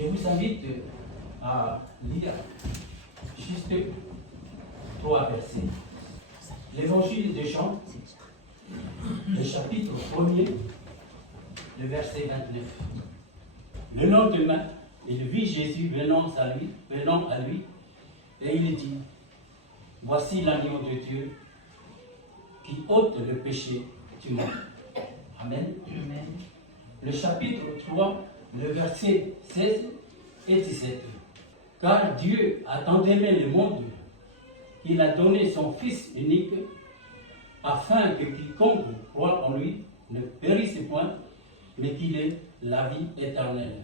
Je vous invite à lire juste 3 versets. L'évangile de Jean, le chapitre 1er, le verset 29. Le lendemain, il vit Jésus venant à lui, et il dit, voici l'agneau de Dieu qui ôte le péché du monde. Amen. Amen. Le chapitre 3, le verset 16 et 17. Car Dieu a tant aimé le monde qu'il a donné son Fils unique, afin que quiconque croit en lui ne périsse point, mais qu'il ait la vie éternelle.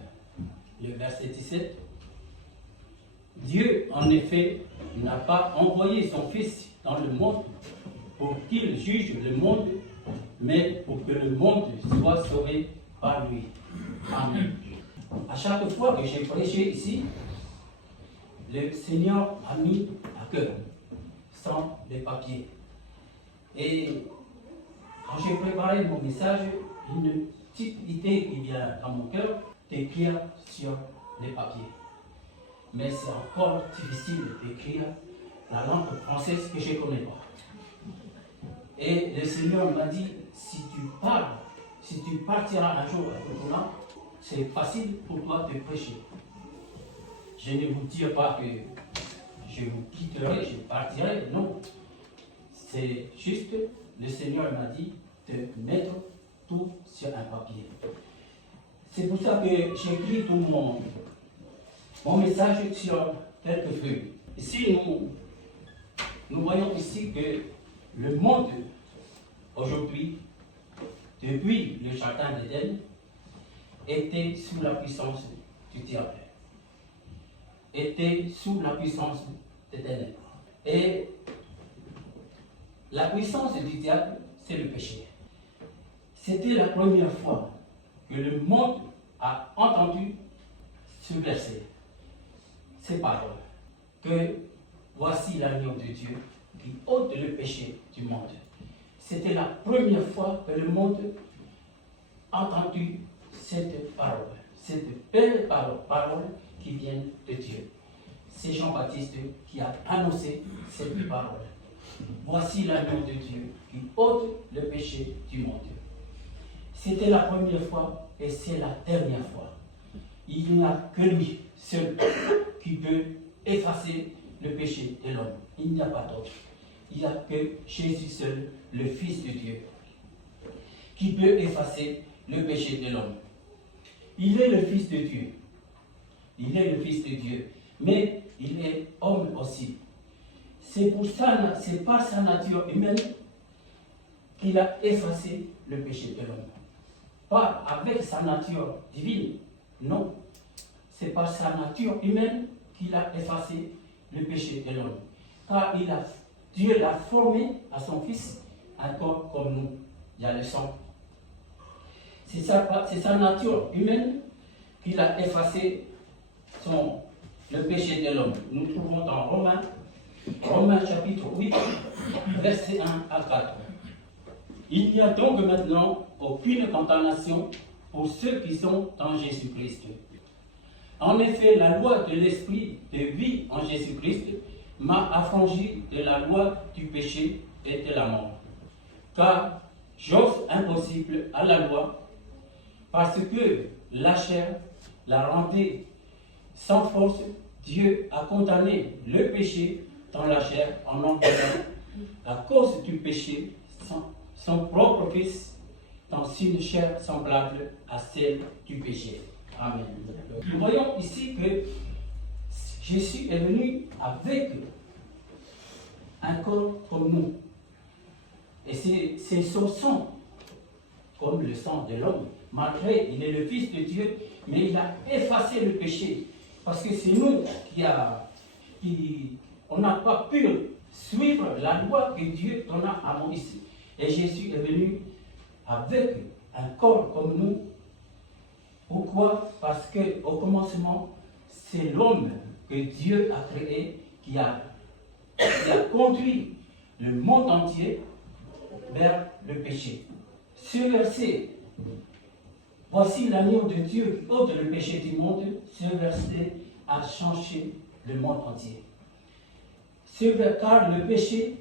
Le verset 17. Dieu, en effet, n'a pas envoyé son Fils dans le monde pour qu'il juge le monde, mais pour que le monde soit sauvé par lui. Amen. À chaque fois que j'ai prêché ici, le Seigneur a mis à cœur, sans les papiers. Et quand j'ai préparé mon message, une petite idée qui vient dans mon cœur, d'écrire sur les papiers. Mais c'est encore difficile d'écrire la langue française que je ne connais pas. Et le Seigneur m'a dit, si tu partiras un jour à Cotonou, c'est facile pour toi de prêcher. Je ne vous dis pas que je vous quitterai, je partirai, non. C'est juste, le Seigneur m'a dit de mettre tout sur un papier. C'est pour ça que j'écris tout mon message sur quelques feuilles. Ici, nous voyons ici que le monde, aujourd'hui, depuis le jardin d'Éden, était sous la puissance du diable. Était sous la puissance des ténèbres. Et la puissance du diable, c'est le péché. C'était la première fois que le monde a entendu ce verset, ces paroles, que voici l'agneau de Dieu qui ôte le péché du monde. C'était la première fois que le monde a entendu cette parole, cette belle parole qui vient de Dieu. C'est Jean-Baptiste qui a annoncé cette parole. Voici l'agneau de Dieu qui ôte le péché du monde. C'était la première fois et c'est la dernière fois. Il n'y a que lui seul qui peut effacer le péché de l'homme. Il n'y a pas d'autre. Il n'y a que Jésus seul, le Fils de Dieu, qui peut effacer le péché de l'homme. Il est le Fils de Dieu. Il est le Fils de Dieu. Mais il est homme aussi. C'est par sa nature humaine qu'il a effacé le péché de l'homme. Pas avec sa nature divine, non. C'est par sa nature humaine qu'il a effacé le péché de l'homme. Car Dieu l'a formé à son Fils, un corps comme nous. Il y a le sang. C'est sa nature humaine qu'il a effacé le péché de l'homme. Nous trouvons dans Romains chapitre 8, versets 1 à 4. Il n'y a donc maintenant aucune condamnation pour ceux qui sont en Jésus-Christ. En effet, la loi de l'esprit de vie en Jésus-Christ m'a affranchi de la loi du péché et de la mort. Car j'offre impossible à la loi, parce que la chair la rendait sans force. Dieu a condamné le péché dans la chair en envoyant, à cause du péché, son propre Fils dans une chair semblable à celle du péché. Amen. Nous voyons ici que Jésus est venu avec un corps comme nous. Et c'est son sang, comme le sang de l'homme. Malgré il est le Fils de Dieu, mais il a effacé le péché. Parce que c'est nous on n'a pas pu suivre la loi que Dieu donna à Moïse. Et Jésus est venu avec un corps comme nous. Pourquoi? Parce qu'au commencement, c'est l'homme que Dieu a créé qui a conduit le monde entier vers le péché. Ce verset Voici l'agneau de Dieu qui ôte le péché du monde. Ce verset a changé le monde entier. Car le péché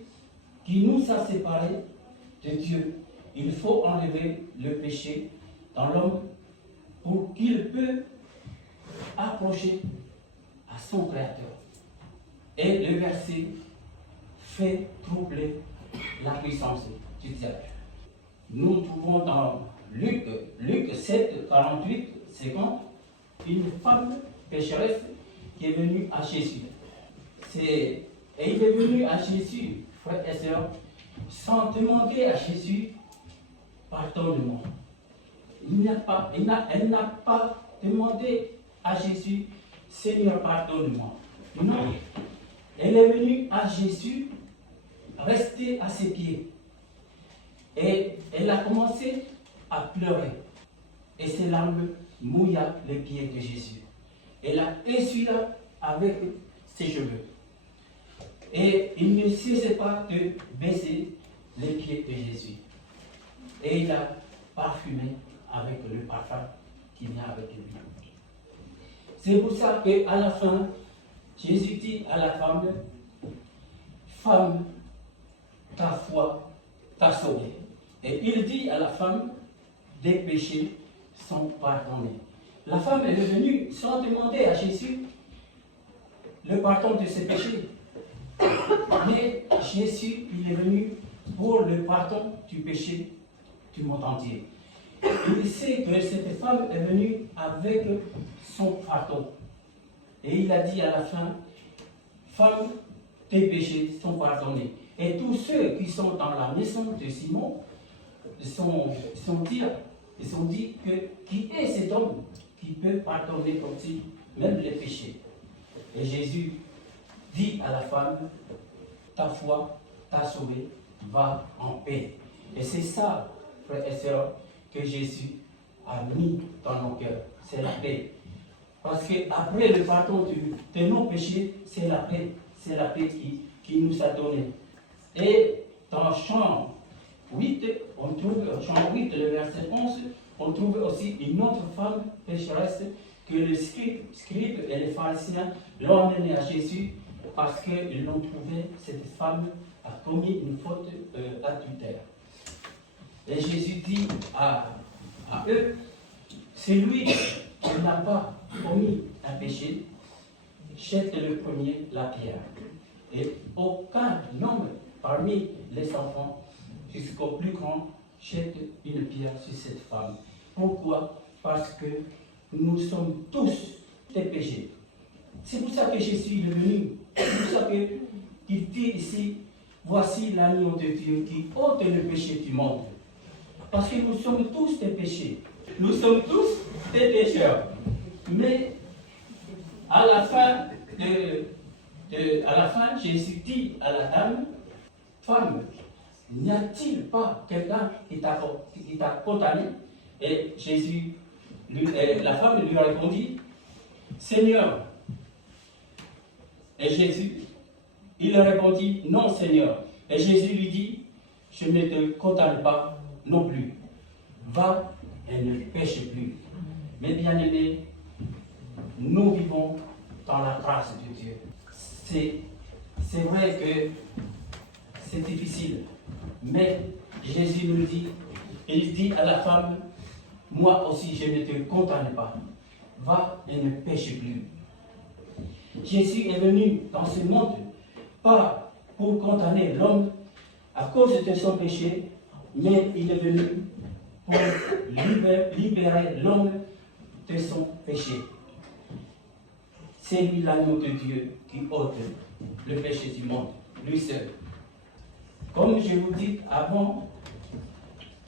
qui nous a séparés de Dieu, il faut enlever le péché dans l'homme pour qu'il puisse approcher à son Créateur. Et le verset fait troubler la puissance du diable. Nous trouvons dans Luc 7, 48, 50, une femme pécheresse qui est venue à Jésus. Et il est venu à Jésus, frères et sœurs, sans demander à Jésus pardonnement. Elle n'a pas demandé à Jésus, Seigneur, pardonne-moi. Non, elle est venue à Jésus, rester à ses pieds. Et elle a commencé à pleurer. Et ses larmes mouilla les pieds de Jésus. Elle a essuyé avec ses cheveux. Et il ne cessait pas de baisser les pieds de Jésus. Et il a parfumé avec le parfum qui vient avec lui. C'est pour ça qu'à la fin, Jésus dit à la femme, femme, ta foi t'a sauvée. Et il dit à la femme, des péchés sont pardonnés. La femme est venue sans demander à Jésus le pardon de ses péchés. Mais Jésus, il est venu pour le pardon du péché du monde entier. Il sait que cette femme est venue avec son pardon. Et il a dit à la fin, femme, tes péchés sont pardonnés. Et tous ceux qui sont dans la maison de Simon sont dit que qui est cet homme qui peut pardonner comme si même les péchés. Et Jésus dit à la femme, ta foi t'a sauvé, va en paix. Et c'est ça, frères et sœurs, que Jésus a mis dans nos cœurs. C'est la paix. Parce qu'après le pardon de nos péchés, c'est la paix. C'est la paix qui nous a donné. Et dans Jean 8, Jean 8, le verset 11, on trouve aussi une autre femme pécheresse que les scribes et les pharisiens l'ont amenée à Jésus parce qu'ils l'ont trouvé, cette femme a commis une faute d'adultère. Et Jésus dit à eux, celui qui n'a pas commis un péché, jette le premier la pierre. Et aucun homme parmi les enfants, jusqu'au plus grand, jette une pierre sur cette femme. Pourquoi? Parce que nous sommes tous des péchés. C'est pour ça que Jésus est venu. C'est pour ça qu'il dit ici, voici l'agneau de Dieu qui ôte le péché du monde. Parce que nous sommes tous des péchés. Nous sommes tous des pécheurs. Mais à la fin, Jésus dit à la dame, femme, n'y a-t-il pas quelqu'un qui t'a condamné? Et Jésus, la femme lui a répondu, Seigneur. Et Jésus, il répondit, non Seigneur. Et Jésus lui dit, je ne te condamne pas non plus. Va et ne pêche plus. Mais bien aimés, nous vivons dans la grâce de Dieu. C'est vrai que c'est difficile, mais Jésus nous dit, il dit à la femme, moi aussi je ne te condamne pas, va et ne pêche plus. Jésus est venu dans ce monde, pas pour condamner l'homme à cause de son péché, mais il est venu pour libérer l'homme de son péché. C'est lui l'agneau de Dieu qui ôte le péché du monde, lui seul. Comme je vous dis avant,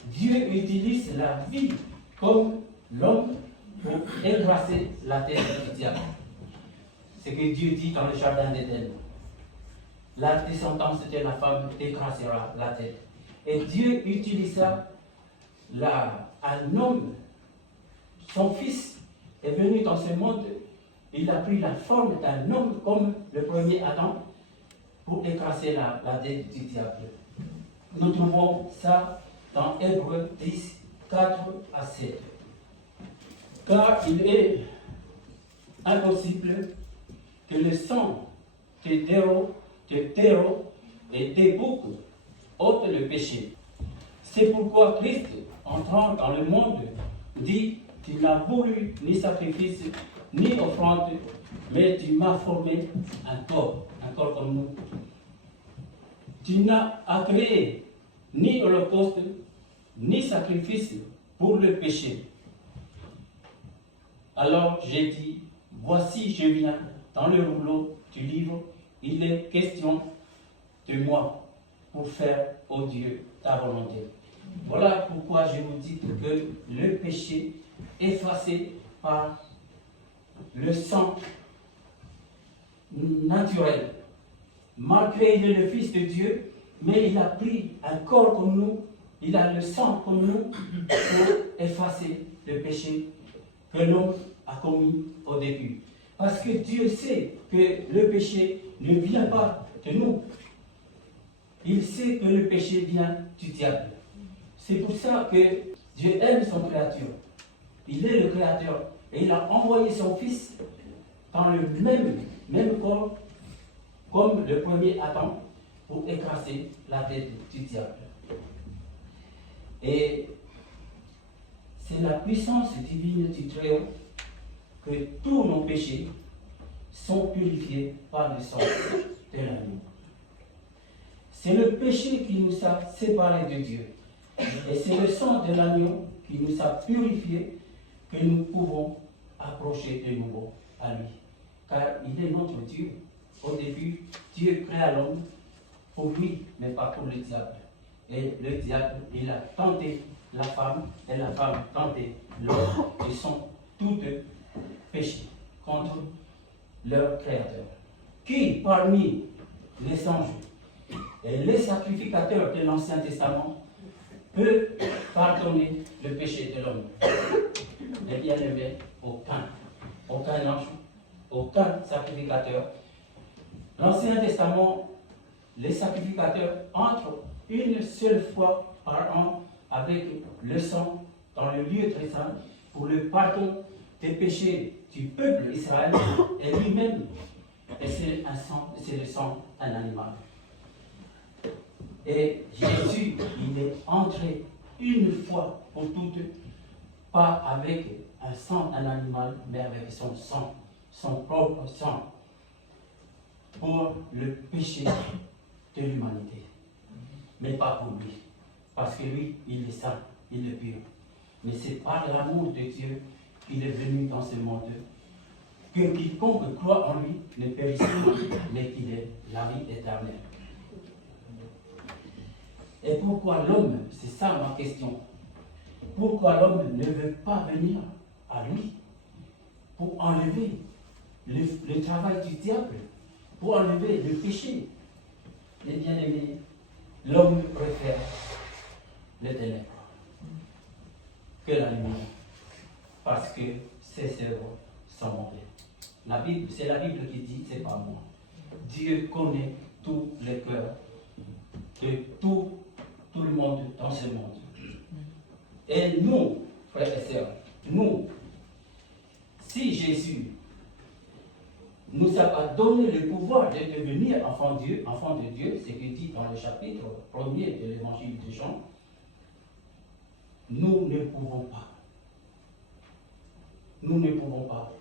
Dieu utilise la vie comme l'homme pour écraser la tête du diable. C'est ce que Dieu dit dans le jardin d'Éden. La descendance de la femme écrasera la tête. Et Dieu utilisa un homme, son fils est venu dans ce monde, il a pris la forme d'un homme comme le premier Adam pour écraser la tête du diable. Nous trouvons ça dans Hébreux 10, 4 à 7. Car il est impossible que le sang de taureau et des boucs ôte le péché. C'est pourquoi Christ, entrant dans le monde, dit: tu n'as voulu ni sacrifice, ni offrande, mais tu m'as formé un corps comme nous. Tu n'as agréé ni holocauste, ni sacrifice pour le péché. Alors j'ai dit: voici, je viens. Dans le rouleau du livre, il est question de moi pour faire, ô Dieu, ta volonté. Voilà pourquoi je vous dis que le péché effacé par le sang naturel. Malgré il est le Fils de Dieu, mais il a pris un corps comme nous, il a le sang comme nous pour effacer le péché que l'homme a commis au début. Parce que Dieu sait que le péché ne vient pas de nous. Il sait que le péché vient du diable. C'est pour ça que Dieu aime son créature. Il est le créateur. Et il a envoyé son Fils dans le même corps, comme le premier Adam, pour écraser la tête du diable. Et c'est la puissance divine du Très-Haut que tous nos péchés sont purifiés par le sang de l'agneau. C'est le péché qui nous a séparés de Dieu. Et c'est le sang de l'agneau qui nous a purifiés que nous pouvons approcher de nouveau à lui. Car il est notre Dieu. Au début, Dieu créa l'homme pour lui, mais pas pour le diable. Et le diable, il a tenté la femme, et la femme tenté l'homme. Ils sont tous deux péchés contre leur Créateur. Qui parmi les anges et les sacrificateurs de l'Ancien Testament peut pardonner le péché de l'homme? Eh bien aimé, aucun. Aucun ange, aucun sacrificateur. L'Ancien Testament, les sacrificateurs entrent une seule fois par an avec le sang dans le lieu très saint pour le pardon des péchés du peuple Israël et lui-même. Et c'est le sang d'un animal. Et Jésus, il est entré une fois pour toutes, pas avec un sang d'un animal, mais avec son sang, son propre sang, pour le péché de l'humanité. Mais pas pour lui, parce que lui, il est saint, il est pur. Mais c'est par l'amour de Dieu qu'il est venu dans ce monde, que quiconque croit en lui ne périsse pas, mais qu'il ait la vie éternelle. Et pourquoi l'homme, c'est ça ma question, pourquoi l'homme ne veut pas venir à lui pour enlever le travail du diable, pour enlever le péché? Les bien-aimés, l'homme préfère les ténèbres que la lumière, parce que ses œuvres sont mauvaises. C'est la Bible qui dit, c'est pas moi. Dieu connaît tous les cœurs de tout le monde dans ce monde. Et nous, frères et sœurs, nous, si Jésus nous a pas donné le pouvoir de devenir enfant de Dieu, c'est ce qu'il dit dans le chapitre 1er de l'évangile de Jean, nous ne pouvons pas. Nous ne pouvons pas.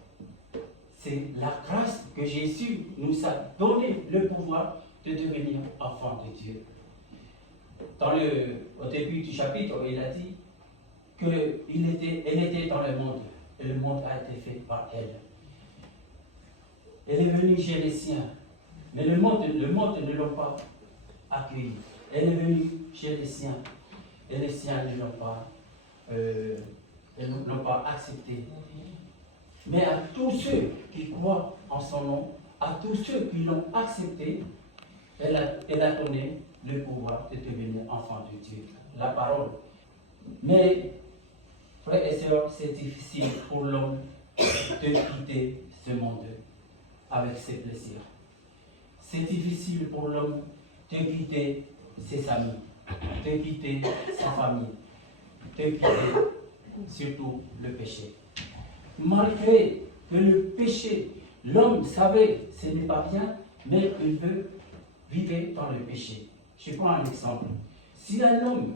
C'est la grâce que Jésus nous a donné le pouvoir de devenir enfant de Dieu. Au début du chapitre, il a dit qu'elle était dans le monde, et le monde a été fait par elle. Elle est venue chez les siens, mais le monde ne l'a pas accueillie. Elle est venue chez les siens, et les siens ne l'ont pas accepté. Mais à tous ceux qui croient en son nom, à tous ceux qui l'ont accepté, elle a donné le pouvoir de devenir enfant de Dieu. La parole. Mais, frères et sœurs, c'est difficile pour l'homme de quitter ce monde avec ses plaisirs. C'est difficile pour l'homme de quitter ses amis, de quitter sa famille, de quitter surtout le péché. malgré que le péché, l'homme savait que ce n'est pas bien, mais il veut vivre dans le péché. Je prends un exemple. Si un homme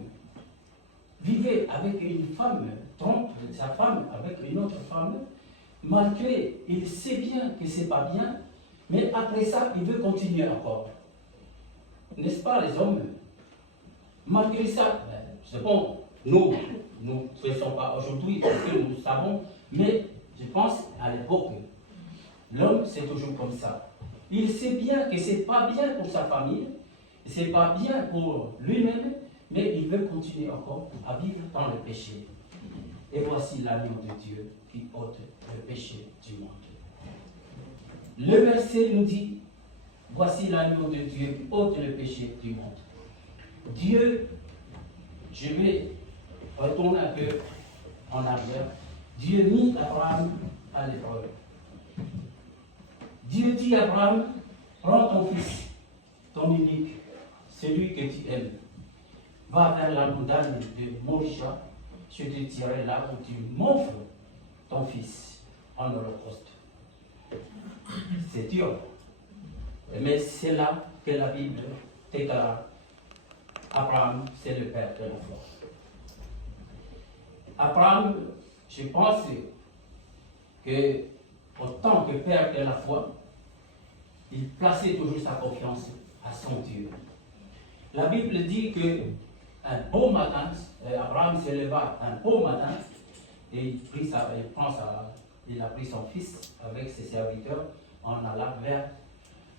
vivait avec une femme, trompe sa femme avec une autre femme, malgré il sait bien que ce n'est pas bien, mais après ça, il veut continuer encore. N'est-ce pas les hommes? Malgré ça, c'est bon, nous ne faisons pas aujourd'hui parce que nous savons, mais je pense à l'époque, l'homme c'est toujours comme ça. Il sait bien que ce n'est pas bien pour sa famille, ce n'est pas bien pour lui-même, mais il veut continuer encore à vivre dans le péché. Et voici l'agneau de Dieu qui ôte le péché du monde. Le verset nous dit, voici l'agneau de Dieu qui ôte le péché du monde. Dieu, je vais retourner un peu en arrière, Dieu mit Abraham à l'épreuve. Dieu dit à Abraham, prends ton fils, ton unique, celui que tu aimes, va vers la montagne de Moria, je te dirai là où tu m'offres ton fils en holocauste. C'est dur, mais c'est là que la Bible déclare Abraham, c'est le père de la foi. Abraham, je pense que, en tant que père de la foi, il plaçait toujours sa confiance à son Dieu. La Bible dit que un beau matin, Abraham se leva un beau matin et il a pris son fils avec ses serviteurs en allant vers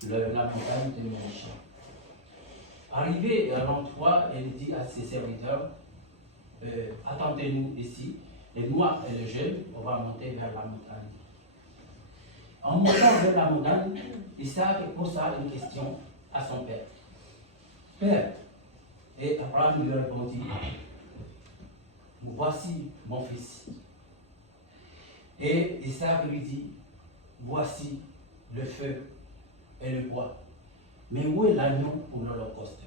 la montagne de Moria. Arrivé à l'endroit, il dit à ses serviteurs, attendez-nous ici, et moi et le jeune, on va monter vers la montagne. En montant vers la montagne, Isaac posa une question à son père. Père, et Abraham lui répondit, voici mon fils. Et Isaac lui dit, voici le feu et le bois. Mais où est l'agneau pour l'holocauste?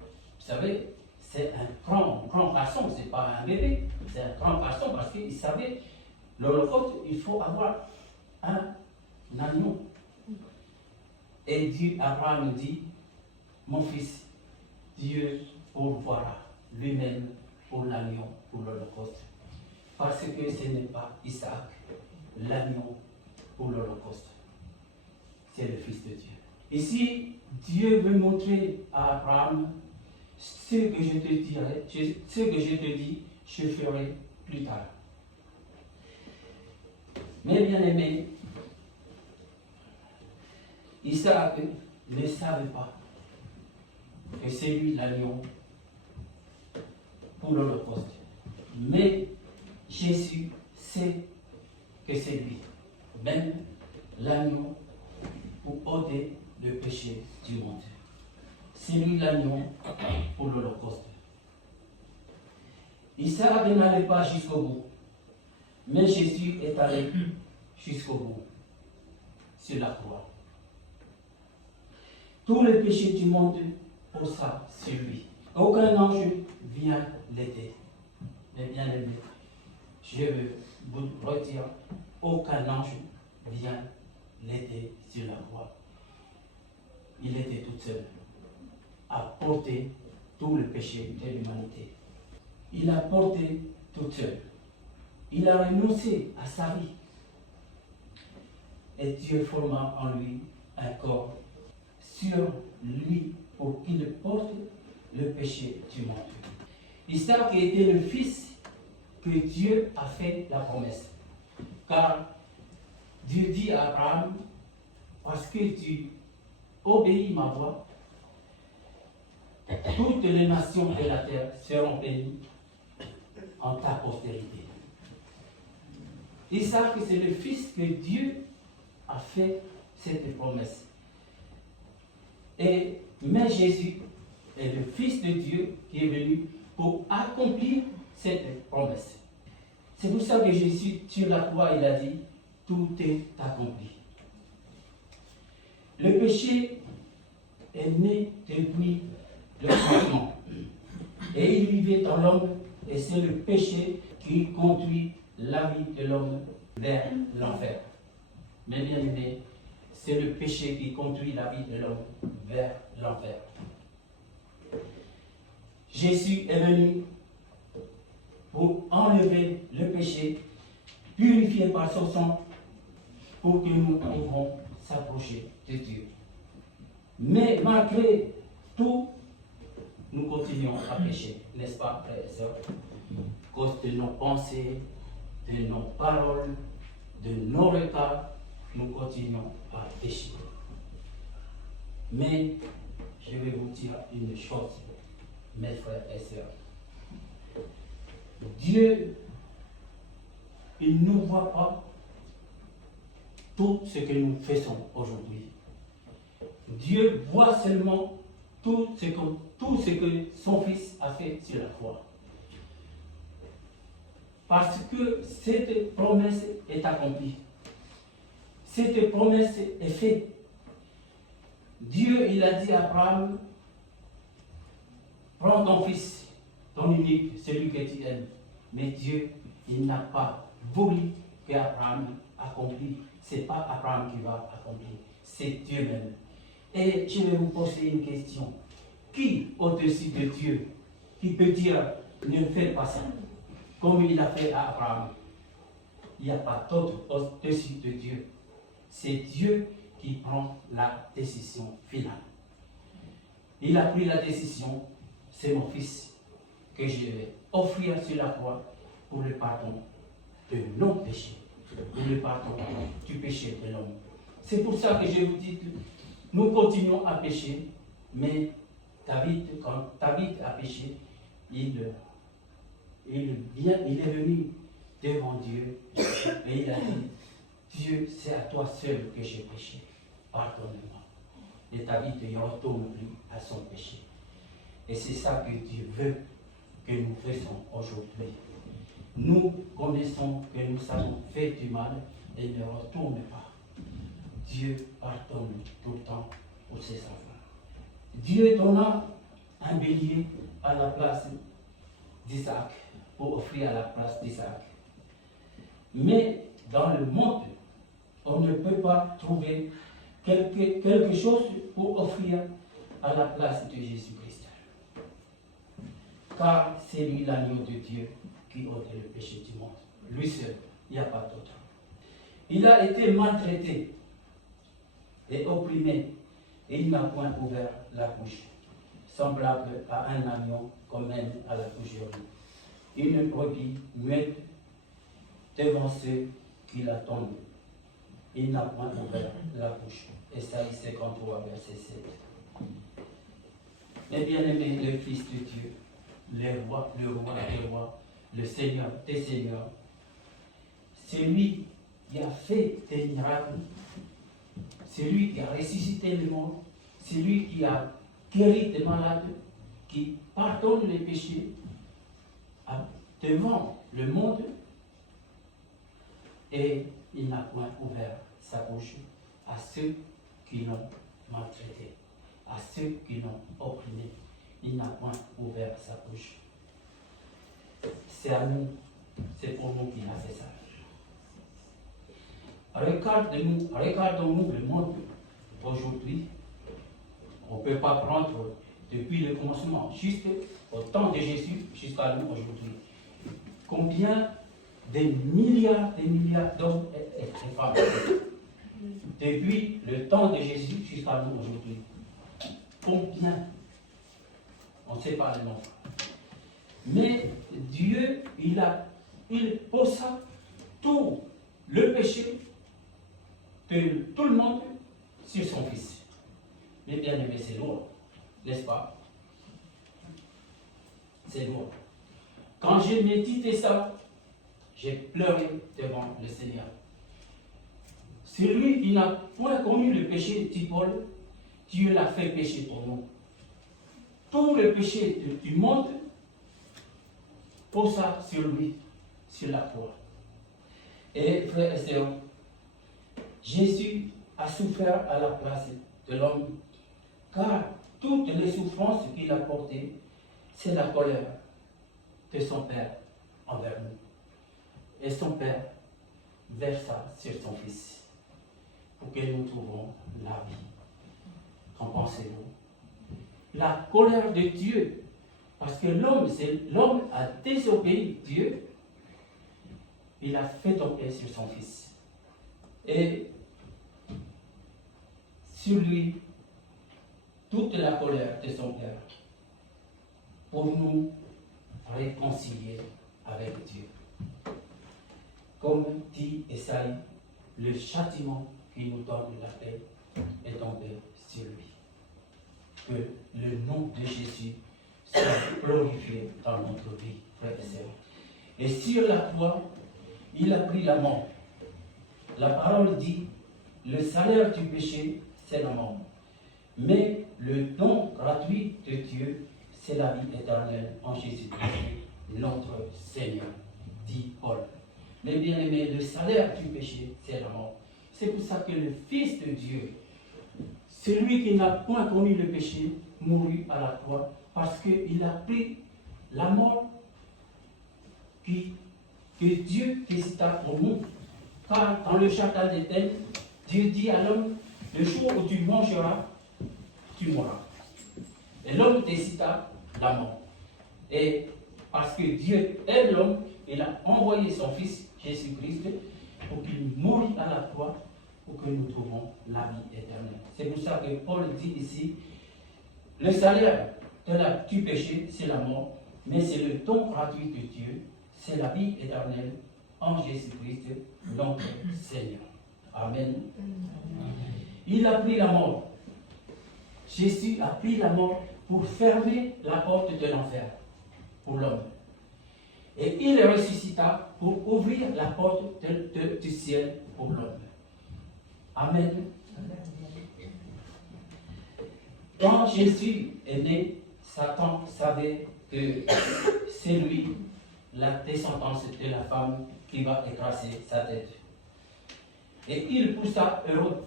Vous savez, c'est un grand garçon, ce n'est pas un bébé, c'est un grand garçon parce qu'il savait, l'holocauste, il faut avoir un agneau. Et Dieu, Abraham dit, mon fils, Dieu pourvoira lui-même pour l'agneau, pour l'holocauste. Parce que ce n'est pas Isaac, l'agneau pour l'holocauste. C'est le Fils de Dieu. Ici, Dieu veut montrer à Abraham ce que je te dirai, ce que je te dis, je ferai plus tard. Mais bien aimé, Isaac ne savait pas que c'est lui l'agneau pour l'holocauste. Mais Jésus sait que c'est lui, même l'agneau pour ôter le péché du monde. C'est lui l'agneau pour l'holocauste. Isaac n'allait pas jusqu'au bout, mais Jésus est allé jusqu'au bout, sur la croix. Tout le péché du monde posa sur lui. Aucun ange vient l'aider. Mais bien aimé, je vous retire, aucun ange vient l'aider sur la croix. Il était tout seul à porter tout le péché de l'humanité. Il a porté tout seul. Il a renoncé à sa vie. Et Dieu forma en lui un corps sur lui pour qu'il porte le péché du monde. Isaac était le fils que Dieu a fait la promesse. Car Dieu dit à Abraham, parce que tu obéis ma voix, toutes les nations de la terre seront bénies en ta postérité. Isaac, c'est le fils que Dieu a fait cette promesse. Mais Jésus est le Fils de Dieu qui est venu pour accomplir cette promesse. C'est pour ça que Jésus, sur la croix, il a dit, tout est accompli. Le péché est né depuis le commencement. Et il vivait dans l'homme, et c'est le péché qui conduit la vie de l'homme vers l'enfer. Mais bien aimé, c'est le péché qui conduit la vie de l'homme vers l'enfer. Jésus est venu pour enlever le péché, purifié par son sang, pour que nous puissions s'approcher de Dieu. Mais malgré tout, nous continuons à pécher, n'est-ce pas, frères et sœurs? À cause de nos pensées, de nos paroles, de nos regards, nous continuons à pécher. Mais je vais vous dire une chose, mes frères et sœurs. Dieu, il ne voit pas tout ce que nous faisons aujourd'hui. Dieu voit seulement tout ce que son Fils a fait sur la croix. Parce que cette promesse est accomplie. Cette promesse est faite. Dieu, il a dit à Abraham, prends ton fils, ton unique, celui que tu aimes. Mais Dieu, il n'a pas voulu qu'Abraham accomplisse. Ce n'est pas Abraham qui va accomplir, c'est Dieu même. Et je vais vous poser une question. Qui au-dessus de Dieu, qui peut dire, ne fais pas ça, comme il a fait à Abraham? Il n'y a pas d'autre au-dessus de Dieu. C'est Dieu qui prend la décision finale. Il a pris la décision, c'est mon fils que je vais offrir sur la croix pour le pardon de nos péchés, pour le pardon du péché de l'homme. C'est pour ça que je vous dis que nous continuons à pécher, mais quand David a péché, il est venu devant Dieu et il a dit, Dieu, c'est à toi seul que j'ai péché, pardonne-moi. Et David ne retourne plus à son péché. Et c'est ça que Dieu veut que nous faisons aujourd'hui. Nous connaissons que nous avons fait du mal et ne retourne pas. Dieu pardonne tout le temps pour ses enfants. Dieu donna un bélier à la place d'Isaac, pour offrir à la place d'Isaac. Mais dans le monde, on ne peut pas trouver quelque chose pour offrir à la place de Jésus-Christ. Car c'est lui l'agneau de Dieu qui ôte le péché du monde. Lui seul, il n'y a pas d'autre. Il a été maltraité et opprimé, et il n'a point ouvert la bouche, semblable à un agneau qu'on mène à la boucherie. Une brebis muette devant ceux qui l'attendent. Il n'a point ouvert la bouche. Esaïe 53, verset 7. Mais bien aimé, le Fils de Dieu, le roi des rois, le Seigneur des seigneurs, c'est lui qui a fait des miracles, c'est lui qui a ressuscité les morts, c'est lui qui a guéri des malades, qui pardonne les péchés devant le monde, et il n'a point ouvert sa bouche à ceux qui l'ont maltraité, à ceux qui l'ont opprimé. Il n'a point ouvert sa bouche. C'est à nous, c'est pour nous qu'il a fait ça. Regardons-nous le monde aujourd'hui. On ne peut pas prendre depuis le commencement, juste au temps de Jésus jusqu'à nous aujourd'hui. Combien de milliards d'hommes et de femmes depuis le temps de Jésus jusqu'à nous aujourd'hui? Combien? On ne sait pas le nombre. Mais Dieu, il posa tout le péché de tout le monde sur son Fils. Mais bien aimé, c'est lourd, n'est-ce pas? C'est lourd. Quand j'ai médité ça, j'ai pleuré devant le Seigneur. Celui qui n'a point commis le péché, dit Paul, Dieu l'a fait pécher pour nous. Tout le péché du monde posa sur lui, sur la croix. Et frères et sœurs, Jésus a souffert à la place de l'homme, car toutes les souffrances qu'il a portées, c'est la colère de son Père envers nous. Et son Père versa sur son Fils pour que nous trouvions la vie. Qu'en pensez-vous? La colère de Dieu, parce que l'homme a désobéi Dieu, il a fait tomber sur son Fils. Et sur lui, toute la colère de son Père, pour nous réconcilier avec Dieu. Comme dit Esaïe, le châtiment qui nous donne la paix est tombé sur lui. Que le nom de Jésus soit glorifié dans notre vie, frères et sœurs. Et sur la croix, il a pris la mort. La parole dit, le salaire du péché, c'est la mort. Mais le don gratuit de Dieu, c'est la vie éternelle en Jésus-Christ, notre Seigneur, dit Paul. Mais bien aimé, le salaire du péché, c'est la mort. C'est pour ça que le Fils de Dieu, celui qui n'a point connu le péché, mourut à la croix, parce qu'il a pris la mort que Dieu décida pour nous. Car dans le jardin d'Éden, Dieu dit à l'homme, le jour où tu mangeras, tu mourras. Et l'homme décida la mort. Et parce que Dieu aime l'homme, il a envoyé son Fils, Jésus-Christ, pour qu'il mourût à la croix, pour que nous trouvions la vie éternelle. C'est pour ça que Paul dit ici, le salaire du péché, c'est la mort, mais c'est le don gratuit de Dieu, c'est la vie éternelle en Jésus-Christ, notre Seigneur. Amen. Il a pris la mort. Jésus a pris la mort pour fermer la porte de l'enfer pour l'homme. Et il ressuscita pour ouvrir la porte du ciel pour l'homme. Amen. Quand Jésus est né, Satan savait que c'est lui, la descendance de la femme, qui va écraser sa tête. Et il poussa Hérode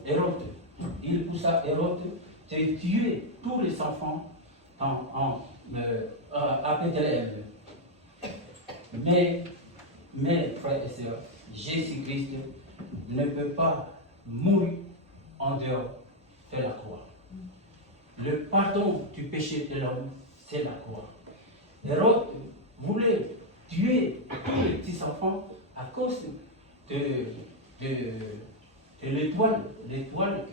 de tuer tous les enfants à Bethléem. Mais, frères et sœurs, Jésus-Christ ne peut pas mourir en dehors de la croix. Le pardon du péché de l'homme, c'est la croix. Hérode voulait tuer tous les petits enfants à cause de l'étoile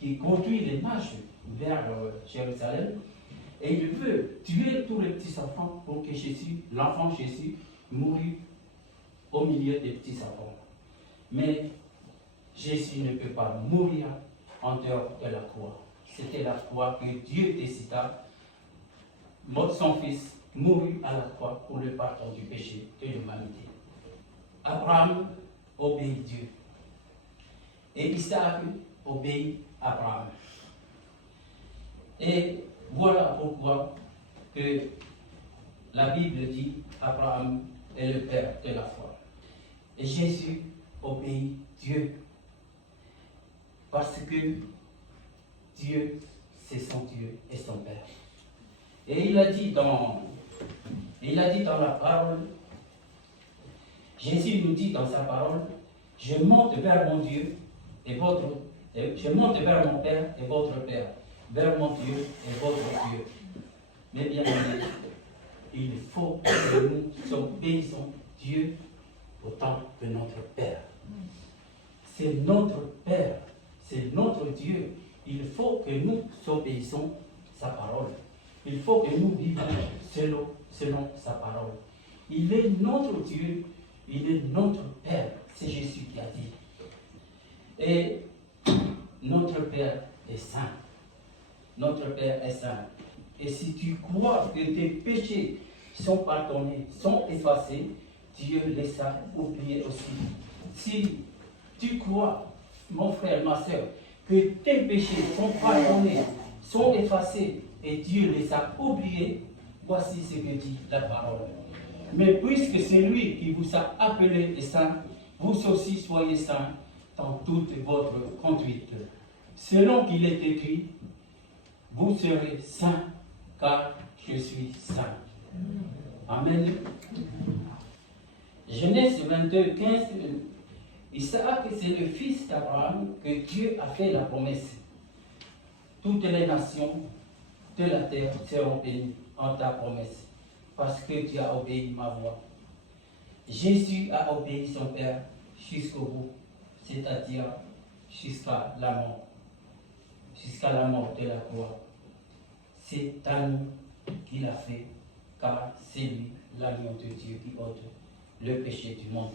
qui conduit les mages vers Jérusalem. Et il veut tuer tous les petits enfants pour que l'enfant Jésus, mourût au milieu des petits enfants. Mais Jésus ne peut pas mourir en dehors de la croix. C'était la croix que Dieu décida. Son Fils mourut à la croix pour le pardon du péché de l'humanité. Abraham obéit Dieu. Et Isaac obéit Abraham. Et voilà pourquoi que la Bible dit Abraham est le père de la foi. Et Jésus obéit Dieu. Parce que Dieu, c'est son Dieu et son Père. Et il a dit dans la parole, Jésus nous dit dans sa parole, je monte vers mon Dieu je monte vers mon Père et votre Père, vers mon Dieu et votre Dieu. Mais bien aimé, il faut que nous obéissions Dieu autant que notre Père. C'est notre Père, c'est notre Dieu. Il faut que nous obéissions sa parole. Il faut que nous vivions selon sa parole. Il est notre Dieu, il est notre Père. C'est Jésus qui a dit. Et notre Père est saint. Notre Père est saint. Et si tu crois que tes péchés sont pardonnés, sont effacés, Dieu les a oubliés aussi. Si tu crois, mon frère, ma soeur, que tes péchés sont pardonnés, sont effacés, et Dieu les a oubliés, voici ce que dit la parole. Mais puisque c'est lui qui vous a appelé les saints, vous aussi soyez saints dans toute votre conduite. Selon qu'il est écrit, vous serez saints, car je suis saint. Amen. Genèse 22, 15, Isaac, c'est le fils d'Abraham que Dieu a fait la promesse. Toutes les nations de la terre seront bénies en ta promesse, parce que tu as obéi ma voix. Jésus a obéi son Père jusqu'au bout, c'est-à-dire jusqu'à la mort de la croix. C'est à nous qu'il a fait, car c'est lui, l'agneau de Dieu, qui ôte le péché du monde.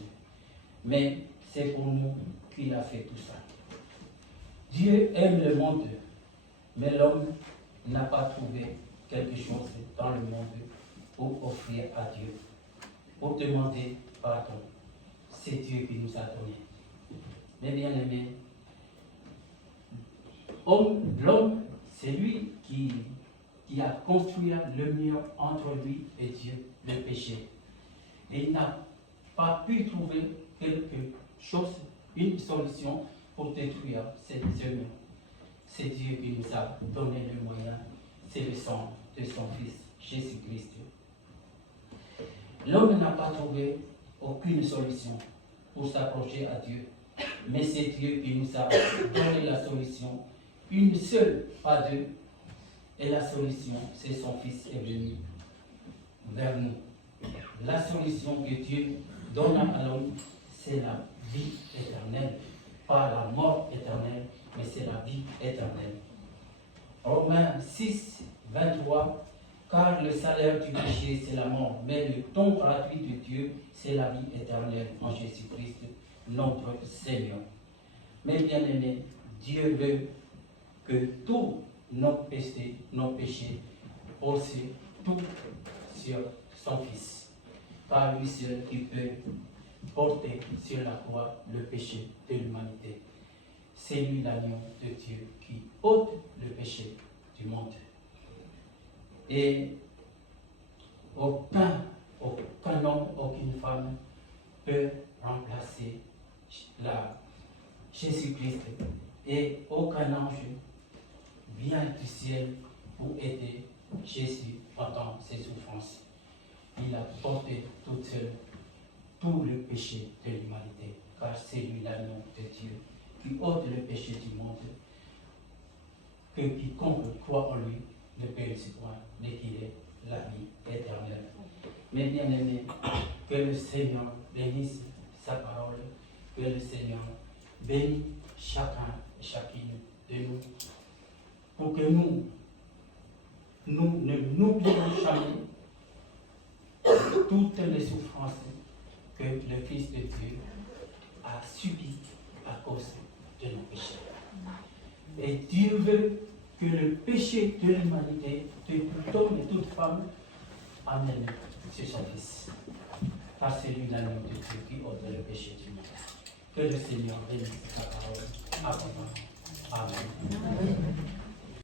Mais c'est pour nous qu'il a fait tout ça. Dieu aime le monde, mais l'homme n'a pas trouvé quelque chose dans le monde pour offrir à Dieu, pour demander pardon. C'est Dieu qui nous a donné. Mais bien aimé, l'homme, c'est lui qui a construit le mur entre lui et Dieu, le péché. Et il n'a pas pu trouver quelque chose, une solution pour détruire ce mur. C'est Dieu qui nous a donné le moyen, c'est le sang de son Fils, Jésus-Christ. L'homme n'a pas trouvé aucune solution pour s'approcher à Dieu, mais c'est Dieu qui nous a donné la solution, une seule, pas deux. Et la solution, c'est son Fils est venu vers nous. La solution que Dieu donne à l'homme, c'est la vie éternelle. Pas la mort éternelle, mais c'est la vie éternelle. Romains 6, 23, car le salaire du péché, c'est la mort, mais le don gratuit de Dieu, c'est la vie éternelle en Jésus-Christ, notre Seigneur. Mais bien aimé, Dieu veut que tous nos péchés posent tout sur son Fils. Car lui seul qui peut porter sur la croix le péché de l'humanité. C'est lui l'agneau de Dieu qui ôte le péché du monde. Et aucun homme, aucune femme peut remplacer Jésus-Christ. Et aucun ange vient du ciel pour aider Jésus pendant ses souffrances. Il a porté toute seule tout le péché de l'humanité, car c'est lui l'agneau de Dieu qui ôte le péché du monde, que quiconque croit en lui ne périsse point, mais qu'il ait la vie éternelle. Mais bien aimé, que le Seigneur bénisse sa parole, que le Seigneur bénisse chacun et chacune de nous, pour que nous ne n'oublions jamais toutes les souffrances que le Fils de Dieu a subies à cause de nos péchés. Et Dieu veut que le péché de l'humanité, de tout homme et toute femme, amène sur son Fils. Car c'est lui l'agneau de Dieu qui ôte le péché du monde. Que le Seigneur bénisse sa parole abondamment. Amen.